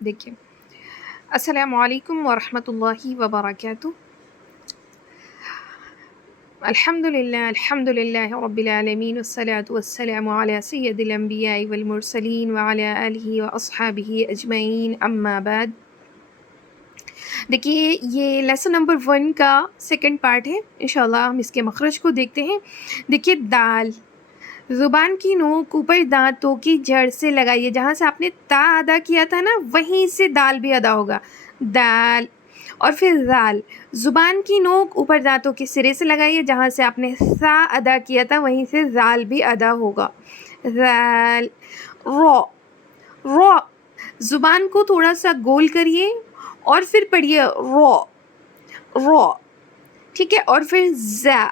دیکھیے، السلام علیکم ورحمۃ اللہ وبرکاتہ۔ الحمد للہ رب العالمین والصلاة والسلام علی سید الانبیاء والمرسلین وعلی آلہ واصحابہ اجمعین، اما بعد۔ دیکھیے، یہ لیسن نمبر 1 کا سیکنڈ پارٹ ہے، انشاءاللہ ہم اس کے مخرج کو دیکھتے ہیں۔ دیکھیے، دال، زبان کی نوک اوپر دانتوں کی جڑ سے لگائیے، جہاں سے آپ نے تا ادا کیا تھا نا وہیں سے دال بھی ادا ہوگا، دال۔ اور پھر زال، زبان کی نوک اوپر دانتوں کے سرے سے لگائیے، جہاں سے آپ نے سا ادا کیا تھا وہیں سے زال بھی ادا ہوگا، زال۔ رو، رو، زبان کو تھوڑا سا گول کریے اور پھر پڑھیے رو، رو، ٹھیک ہے۔ اور پھر زا،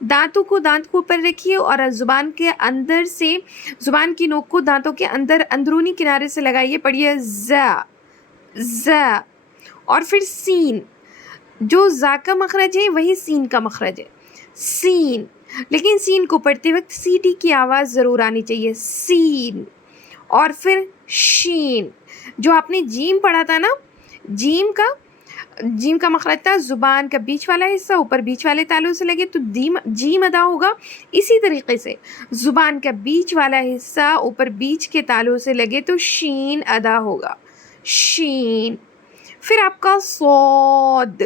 دانتوں کو دانت کو اوپر رکھیے اور زبان کے اندر سے، زبان کی نوک کو دانتوں کے اندر اندرونی کنارے سے لگائیے، پڑھیے زا، زا۔ اور پھر سین، جو زا کا مخرج ہے وہی سین کا مخرج ہے، سین، لیکن سین کو پڑھتے وقت سی ٹی کی آواز ضرور آنی چاہیے، سین۔ اور پھر شین، جو آپ نے جیم پڑھا تھا نا، جیم کا مخرج تھا زبان کا بیچ والا حصہ اوپر بیچ والے تالوں سے لگے تو جیم ادا ہوگا، اسی طریقے سے زبان کا بیچ والا حصہ اوپر بیچ کے تالوں سے لگے تو شین ادا ہوگا، شین۔ پھر آپ کا صاد،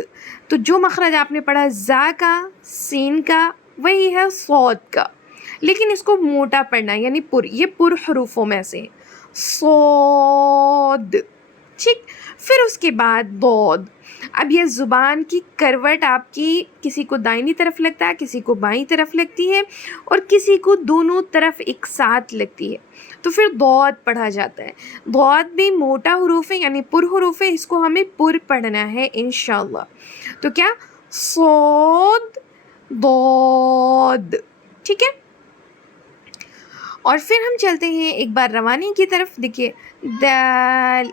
تو جو مخرج آپ نے پڑھا زا کا، سین کا، وہی ہے صاد کا، لیکن اس کو موٹا پڑھنا ہے، یعنی یہ پر حروفوں میں سے صاد، ٹھیک۔ پھر اس کے بعد ضاد۔ اب یہ زبان کی کروٹ آپ کی کسی کو دائنی طرف لگتا ہے، کسی کو بائیں طرف لگتی ہے اور کسی کو دونوں طرف ایک ساتھ لگتی ہے، تو پھر ضاد پڑھا جاتا ہے۔ ضاد بھی موٹا حروف ہے، یعنی پر حروف ہے، اس کو ہمیں پر پڑھنا ہے انشاءاللہ۔ تو کیا؟ صاد، ضاد، ٹھیک ہے۔ اور پھر ہم چلتے ہیں ایک بار روانی کی طرف۔ دیکھیے، دال،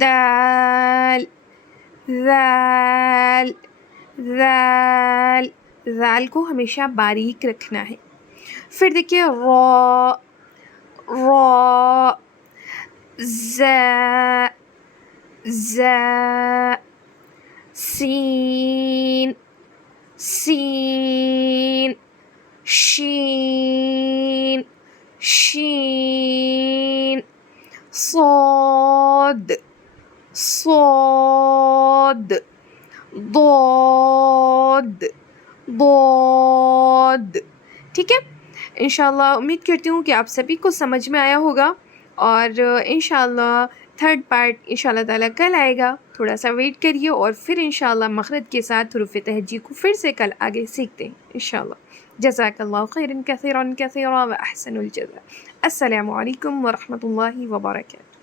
دال، ذال، ذال، ذال کو ہمیشہ باریک رکھنا ہے۔ پھر دیکھیے را، را، زا، زا، سین، سین، شین، شین، صاد، صاد، ضاد، ضاد، ٹھیک ہے۔ انشاءاللہ امید کرتی ہوں کہ آپ سبھی کو سمجھ میں آیا ہوگا، اور انشاءاللہ تھرڈ پارٹ انشاءاللہ تعالیٰ کل آئے گا، تھوڑا سا ویٹ کریے، اور پھر انشاءاللہ مخرج کے ساتھ حروف تہجی کو پھر سے کل آگے سیکھتے ہیں انشاءاللہ۔ جزاک اللہ خیرا کثیرا کثیرا و احسن الجزاء۔ السلام علیکم ورحمۃ اللہ وبرکاتہ۔